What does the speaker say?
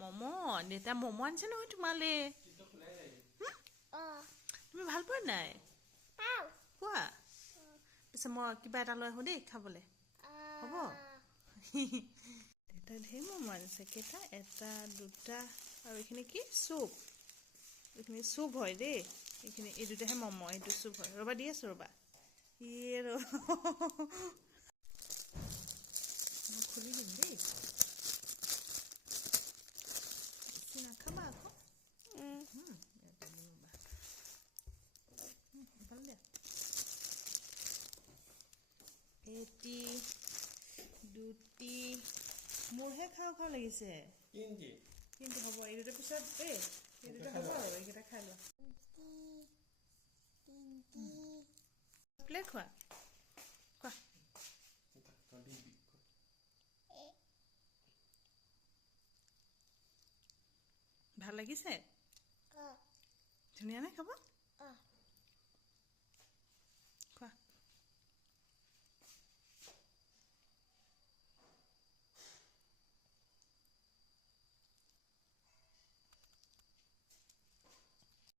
ম'ম' দেউতা ম'ম' আনিছে নহয় তোমালে তুমি ভাল পোৱা নাই পোৱা পিছে মই কিবা এটা লৈ আহোঁ দেই খাবলৈ হ'ব দেউতাই ঢেৰ ম'ম' আনিছে কেইটা এটা দুটা আৰু এইখিনি কি চুপ এইখিনি চুপ হয় দেই এই দুটাহে ম'ম' এইটো চুপ হয় ৰ'বা দি আছোঁ ৰ'বা ইয়ে মই খুলি দিম দেই বেছি নাখাবা আকৌ ইয়াতে দিম ৰ'বা ভাল দিয়া এটি দুটি মোৰহে খাওঁ খাওঁ লাগিছে কিন্তু হ'ব এই দুটাৰ পিছত এই দুটা হ'ব আৰু এইকেইটা খাই লোৱা প্লেট খোৱা খোৱা ভাল লাগিছে ধুনীয়া নে খাব